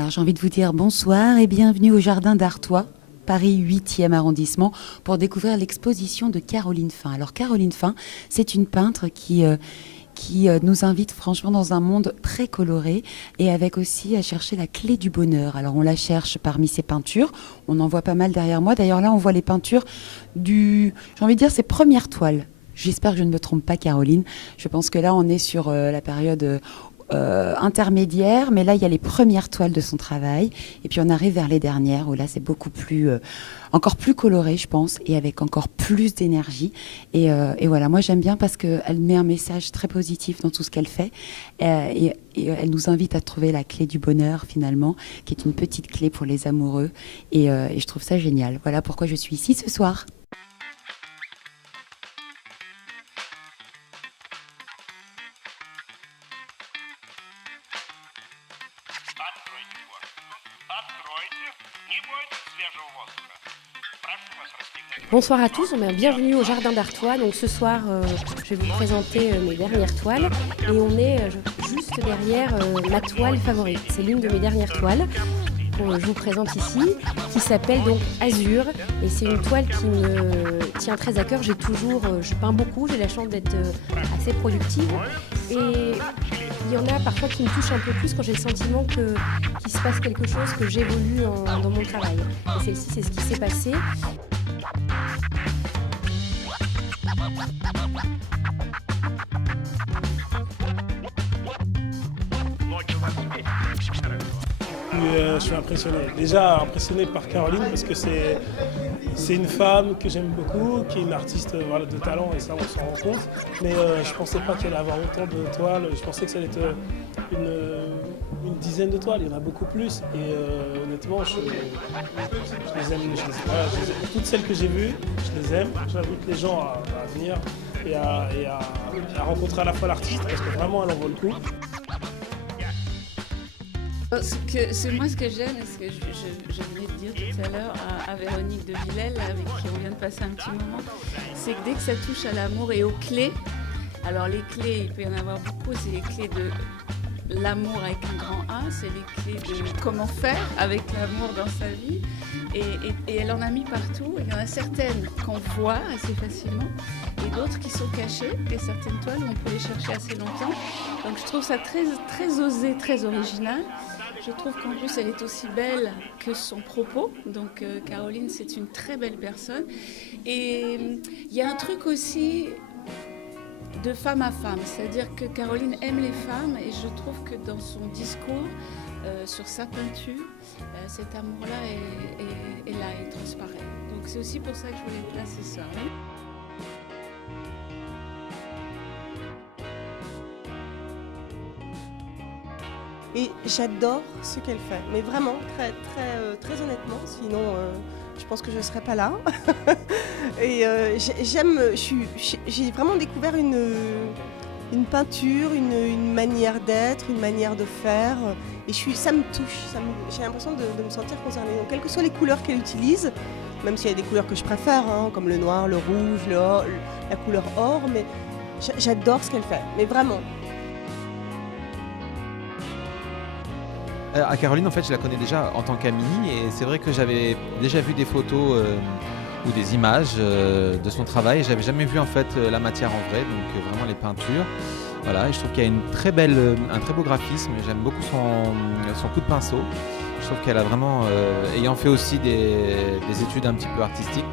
Alors j'ai envie de vous dire bonsoir et bienvenue au Jardin d'Artois, Paris 8e arrondissement, pour découvrir l'exposition de Caroline Fain. Alors Caroline Fain, c'est une peintre qui nous invite franchement dans un monde très coloré et avec aussi à chercher la clé du bonheur. Alors on la cherche parmi ses peintures, on en voit pas mal derrière moi. D'ailleurs là on voit les peintures j'ai envie de dire ses premières toiles. J'espère que je ne me trompe pas Caroline. Je pense que là on est sur la période intermédiaire, mais là il y a les premières toiles de son travail et puis on arrive vers les dernières où là c'est beaucoup plus encore plus coloré je pense et avec encore plus d'énergie et voilà, moi j'aime bien parce qu'elle met un message très positif dans tout ce qu'elle fait et elle nous invite à trouver la clé du bonheur finalement, qui est une petite clé pour les amoureux et je trouve ça génial. Voilà pourquoi je suis ici ce soir. Откройте форточку. Откройте. Не бойтесь свежего воздуха. Прошу вас расстегнуть. Bonsoir à tous, bienvenue au Jardin d'Artois. Donc ce soir, je vais vous présenter mes dernières toiles et on est juste derrière ma toile favorite. C'est l'une de mes dernières toiles que je vous présente ici, qui s'appelle donc Azur et c'est une toile qui me tient très à cœur. Je peins beaucoup, j'ai la chance d'être assez productive et il y en a parfois qui me touchent un peu plus quand j'ai le sentiment qu'il se passe quelque chose, que j'évolue dans mon travail. Et celle-ci, c'est ce qui s'est passé. Je suis impressionné. Déjà impressionné par Caroline parce que c'est une femme que j'aime beaucoup, qui est une artiste voilà, de talent et ça on s'en rend compte. Mais je pensais pas qu'elle allait avoir autant de toiles. Je pensais que ça allait être une dizaine de toiles. Il y en a beaucoup plus. Et honnêtement, je les aime. Toutes celles que j'ai vues, je les aime. J'invite les gens à venir et à rencontrer à la fois l'artiste parce que vraiment elle en vaut le coup. Moi, ce que j'aime, et ce que je venais de dire tout à l'heure à Véronique de Villèle, avec qui on vient de passer un petit moment, c'est que dès que ça touche à l'amour et aux clés, alors les clés, il peut y en avoir beaucoup, c'est les clés de l'amour avec un grand A, c'est les clés de comment faire avec l'amour dans sa vie, et elle en a mis partout. Il y en a certaines qu'on voit assez facilement, et d'autres qui sont cachées, et certaines toiles où on peut les chercher assez longtemps. Donc je trouve ça très, très osé, très original. Je trouve qu'en plus elle est aussi belle que son propos, donc Caroline c'est une très belle personne. Et il y a un truc aussi de femme à femme, c'est-à-dire que Caroline aime les femmes et je trouve que dans son discours, sur sa peinture, cet amour-là est là, il transparaît. Donc c'est aussi pour ça que je voulais être là ce soir. Et j'adore ce qu'elle fait, mais vraiment, très, très, très honnêtement, sinon je pense que je ne serais pas là. Et j'ai vraiment découvert une peinture, une manière d'être, une manière de faire, et ça me touche, j'ai l'impression de me sentir concernée. Donc, quelles que soient les couleurs qu'elle utilise, même s'il y a des couleurs que je préfère, hein, comme le noir, le rouge, la couleur or, mais j'adore ce qu'elle fait, mais vraiment. À Caroline, en fait, je la connais déjà en tant qu'amie et c'est vrai que j'avais déjà vu des photos ou des images de son travail. J'avais jamais vu en fait la matière en vrai, donc vraiment les peintures. Voilà, et je trouve qu'il y a un très beau graphisme. J'aime beaucoup son coup de pinceau. Je trouve qu'elle a vraiment, ayant fait aussi des études un petit peu artistiques,